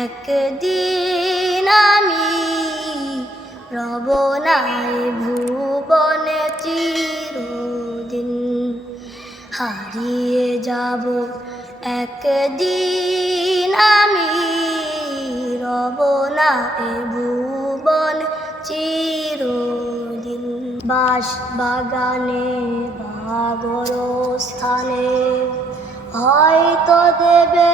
একদিন আমি রবনায় ভুবনে চিরদিন হারিয়ে যাব। একদিন আমি রবনায় ভুবন চিরদিন বাস বাগানে বাগর স্থানে হয়তো দেবে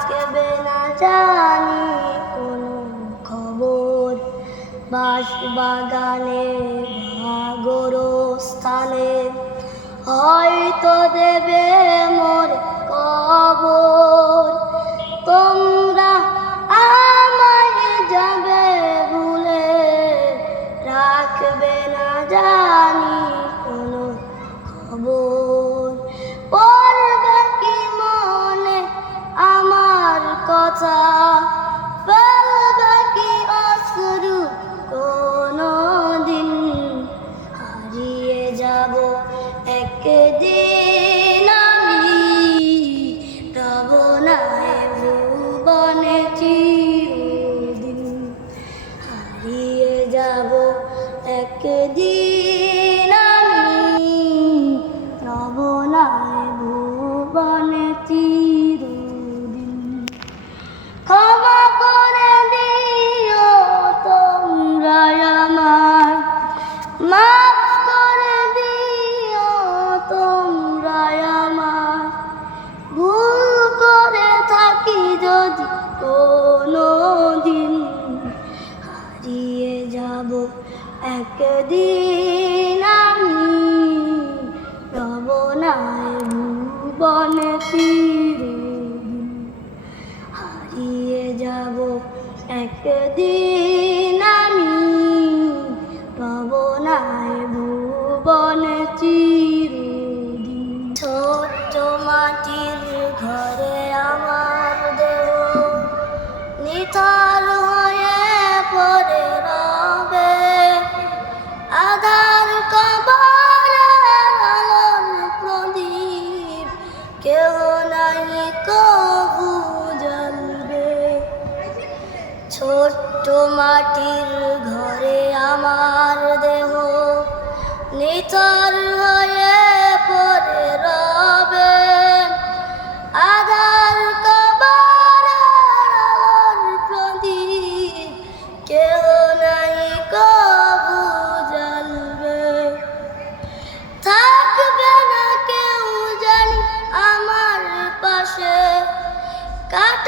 রাখবে না জানি কোনো খবর। বাস বাগানে ভাগর স্থানে হয়তো দেবে মোর কবর। যাব। একদিন আমি রবনায় ভুবনে চিরদিন ক্ষমা করে দিও তোমরা আমায়। মাফ করে দিও তোমরা আমায়। ভুল করে থাকি যদি কোনো একদিন আমি রবনায় ভুবনে চিরদিন হারিয়ে যাব। একদিন আমি রবনায় ভুবনে চিরদিন ছোট্ট মাটির ঘরে আমার দেহ নিথর ছোট্ট মাটির ঘরে আমার দেহ নিথর হয়ে পড়ে রবে। আধার আলোর প্রদীপ কেউ নাই কবু জানবে। থাকবে না কেউ জানি আমার পাশে কাটাবো